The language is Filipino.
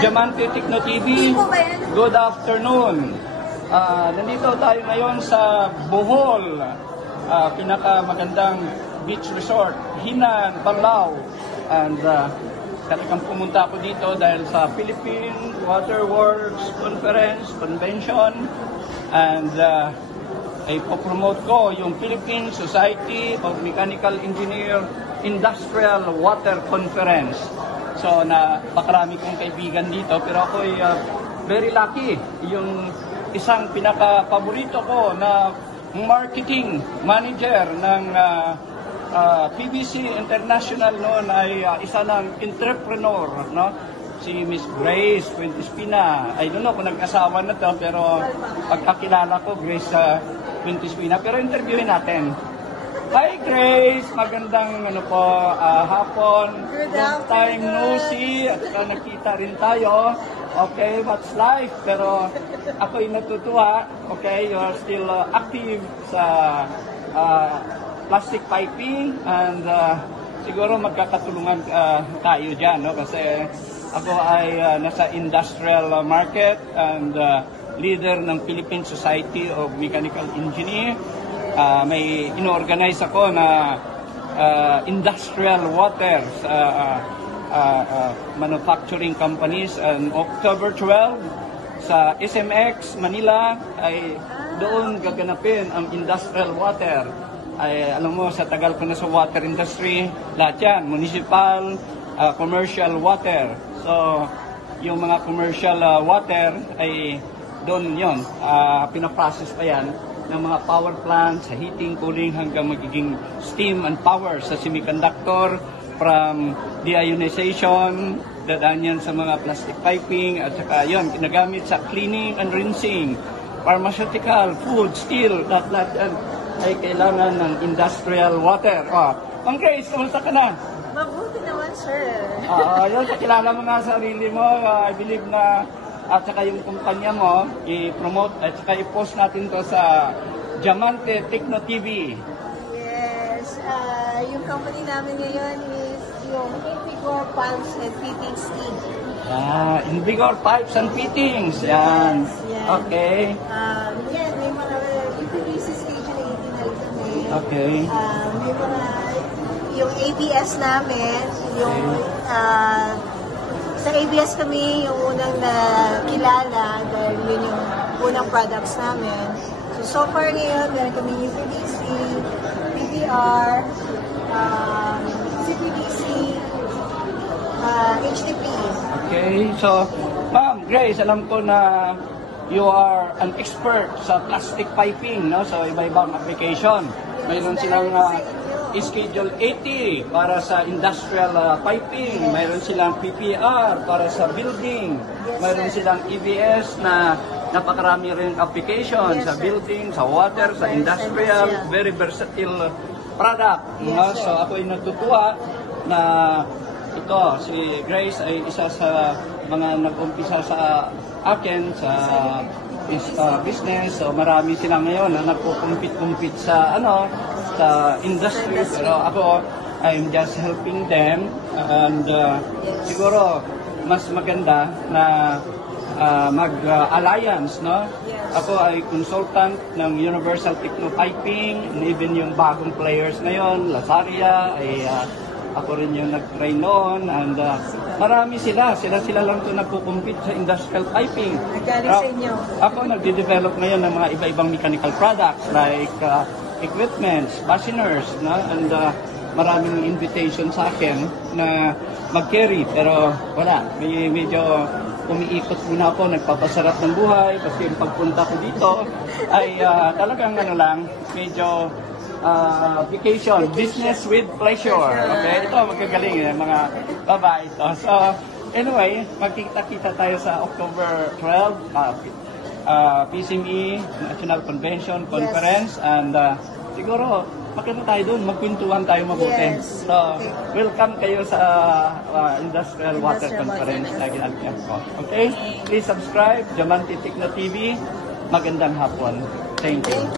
Diamante Techno TV, good afternoon. Nandito tayo ngayon sa Bohol, pinakamagandang beach resort, Hinan, Balao. And talagang pumunta ako dito dahil sa Philippine Waterworks Convention. And ipopromote ko yung Philippine Society of Mechanical Engineer Industrial Water Conference. So, napakarami kong kaibigan dito, pero ako ay very lucky. Yung isang pinaka-paborito ko na marketing manager ng PVC International noon ay isa ng entrepreneur, no? Si Miss Grace Fuentespina. I don't know kung nag-asawa na to, pero pagkakilala ko, Grace Fuentespina. Pero interviewin natin. Hi Grace, magandang hapon. Long time no see at nakita rin tayo. Okay, what's life? Pero ako'y natutuwa. Okay, you are still active sa plastic piping and siguro magkakatulungan tayo dyan, no? Kasi ako ay nasa industrial market and leader ng Philippine Society of Mechanical Engineer. May ino-organize ako na industrial waters manufacturing companies, and October 12 sa SMX Manila ay doon gaganapin ang industrial water. Ay, alam mo, sa tagal ko na sa water industry, lahat yan, municipal, commercial water. So, yung mga commercial water ay doon yun, pinaprocess pa yan ng mga power plants, sa heating, cooling, hanggang magiging steam and power sa semiconductor, from deionization, dadaan yan sa mga plastic piping, at saka yun, ginagamit sa cleaning and rinsing, pharmaceutical, food, steel, lahat yan ay kailangan ng industrial water. Ma'am Grace, kamusta ka na? Mabuti naman, sir. Yun, kakilala mo nga sarili mo. I believe na at saka yung kumpanya mo, i-promote at saka i-post natin to sa Diamante Techno TV. Yes. Yung company namin ngayon is yung Invigor Pipes and Fittings Inc. Invigor Pipes and Fittings. Yan. Yes. Okay. Yan, may mga PVC stage na 18 na rin kami. Okay. May mga, yung ABS namin, yung, sa ABS kami yung unang nakilala dahil yun yung unang products namin. So far ngayon, meron kami yung PVC, PVR, CPVC, HDP. Okay, so Ma'am Grace, alam ko na you are an expert sa plastic piping, no? So iba-ibang application. Mayroon silang Schedule 80 para sa industrial piping, mayroon silang PPR para sa building, mayroon silang EBS na napakarami rin application sa building, sa water, sa industrial, very versatile product. No? So ako ay natutuwa na ito, si Grace ay isa sa mga nag-umpisa sa akin sa business. So marami sila ngayon na nagpo-compete sa sa industry, pero ako I'm just helping them, and siguro mas maganda na mag-alliance, no? Ako ay consultant ng Universal Techno Piping, and even yung bagong players ngayon, Lazaria, ay ako rin yung nag-try noon, and marami sila lang to nagpo-compete sa industrial piping. Nagaling sa inyo. Ako nagde-develop ngayon ng mga iba-ibang mechanical products like equipments, fasteners, no? And maraming invitation sa akin na mag-carry, pero wala, medyo umiikot muna ako, nagpapasarap ng buhay kasi yung pagpunta ko dito ay talagang medyo vacation, business with pleasure. Okay, ito magagaling mga babae ito. So anyway, magkita-kita tayo sa October 12, PCME National Convention Conference, and siguro makita tayo doon, magpintuhan tayo mabuti. Yes. So, welcome kayo sa Industrial Water Conference na ginagawa ko. Okay? Please subscribe, Diamante Techno TV. Magandang hapon. Thank you.